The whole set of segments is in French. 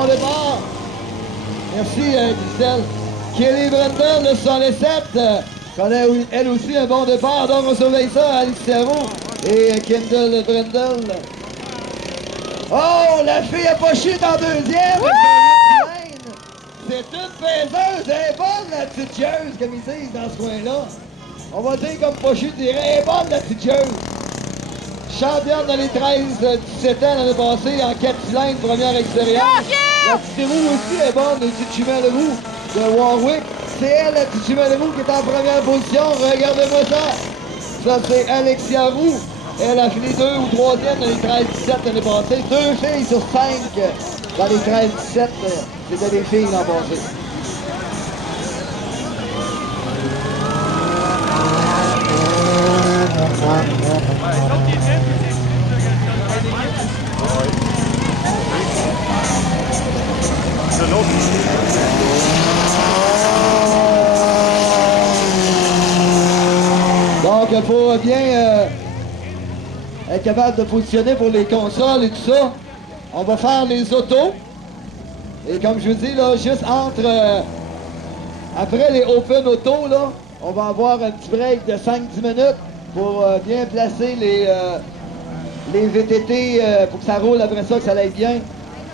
bon départ. Merci, Christelle. Kelly Brendel, le 107, connaît elle aussi un bon départ. Donc, on surveille ça, Alice Serrault et Kendall Brendel. Oh, la fille a pas chuté en deuxième. C'est une paiseuse. Elle est bonne, la petite jeuse, comme ils disent dans ce coin-là. On va dire comme pas chute, elle est bonne, la petite jeuse. Championne dans les 13-17 ans l'année passée en 4 cylindres, première expérience. La petite roue aussi est bonne, une petite jumelle roue de Warwick. C'est elle, la petite jumelle roue, qui est en première position. Regardez-moi ça. Ça, c'est Alexia Roux. Elle a fini 2 ou 3e dans les 13-17 l'année passée. 2 filles sur 5 dans les 13-17. C'était des filles l'an passé. Donc, il faut bien être capable de positionner pour les consoles et tout ça. On va faire les autos. Et comme je vous dis, là, juste entre... après les open autos, là, on va avoir un petit break de 5-10 minutes pour bien placer les VTT pour que ça roule après ça, que ça aille bien.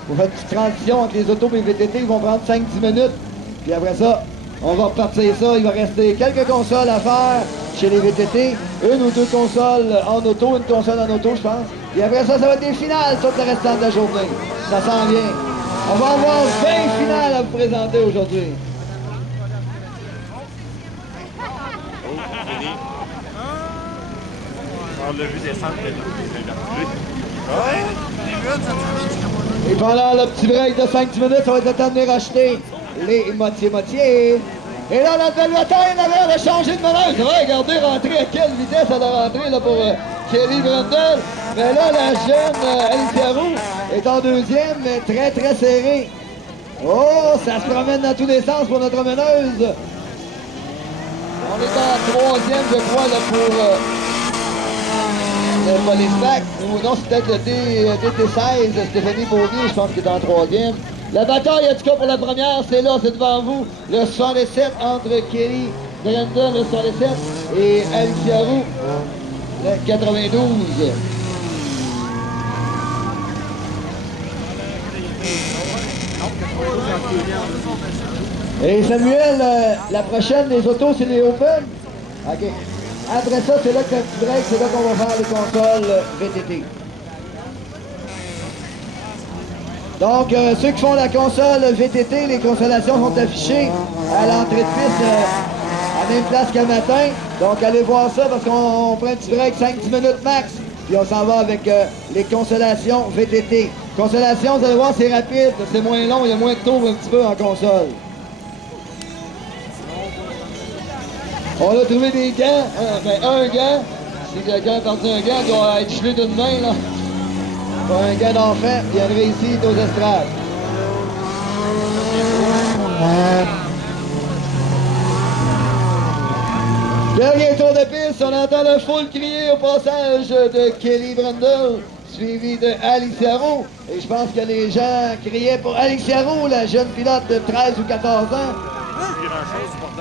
Pour faire une petite transition entre les autos et les VTT, ils vont prendre 5-10 minutes. Puis après ça, on va repartir ça. Il va rester quelques consoles à faire chez les VTT. Une ou 2 consoles en auto, une console en auto, je pense. Et après ça, ça va être des finales tout le restant de la journée. Ça s'en vient. On va avoir 20 finales à vous présenter aujourd'hui. On l'a vu descendre de Et pendant le petit break de 5 minutes, on va être le temps de venir acheter les moitié-moitié. Et là, notre belle bataille, elle avait de changer de manœuvre. Regardez rentrer à quelle vitesse elle a rentré là, pour Kelly Brendel. Mais là, la jeune Alicia Roux est en deuxième, mais très, très serrée. Oh, ça se promène dans tous les sens pour notre meneuse. On est en troisième, je crois, là, pour le Police-Pack. Ou non, c'est peut-être le DT16, Stéphanie Beaulieu, je pense qu'il est en troisième. La bataille, en tout cas, pour la première, c'est là, c'est devant vous. Le 67 entre Kelly Brendel, le 67, et Alicia Roux, le 92. Et Samuel, la prochaine des autos, c'est les Open. OK. Après ça, c'est là que le petit break, c'est là qu'on va faire les consoles VTT. Donc, ceux qui font la console VTT, les consolations sont affichées à l'entrée de piste à la même place qu'à matin. Donc, allez voir ça parce qu'on prend un petit break 5-10 minutes max. Puis on s'en va avec les consolations VTT. Consolation, vous allez voir, c'est rapide, c'est moins long, il y a moins de tours un petit peu en console. On a trouvé des gants, un gant. Si quelqu'un a perdu un gant, il doit être gelé d'une main, là. Pas un gant d'enfant, il a réussi aux estrades. Dernier tour de piste, on entend le full crier au passage de Kelly Brendel, suivi de Alicia Roux. Et je pense que les gens criaient pour Alicia Roux, la jeune pilote de 13 ou 14 ans.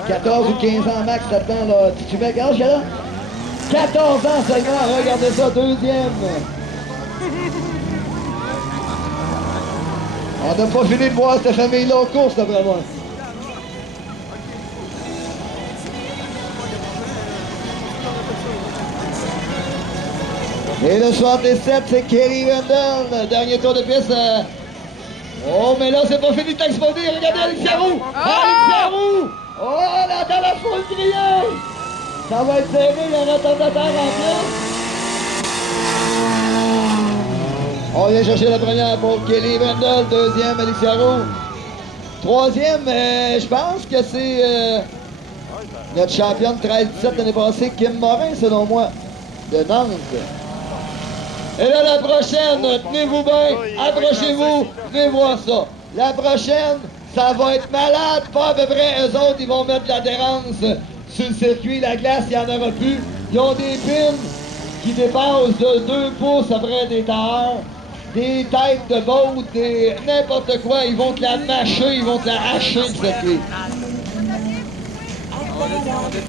14 ou 15 ans max là-dedans, là. Tu fais quel âge qu'elle a? 14 ans seulement, regardez ça, deuxième. On n'a pas fini de voir cette famille-là en course, d'après moi. Et le 67, c'est Kelly Brendel, dernier tour de piste. Oh, mais là, c'est pas fini d'exploser. Regardez Alicia Roux! Alicia Roux! Oh, là, dans la foule criée! Ça va être serré, il y a un retardateur en plus. On vient chercher la première pour Kelly Brendel, deuxième Alicia Roux. Troisième, je pense que c'est notre championne 13-17 l'année passée, Kim Morin, selon moi, de Nantes. Et là, la prochaine, tenez-vous bien, approchez-vous, venez voir ça. La prochaine, ça va être malade, pas à peu près. Eux autres, ils vont mettre de l'adhérence sur le circuit. La glace, il n'y en aura plus. Ils ont des pins qui dépassent de 2 pouces après des tailleurs. des têtes de bottes, des n'importe quoi. Ils vont te la mâcher, ils vont te la hacher, cette clé.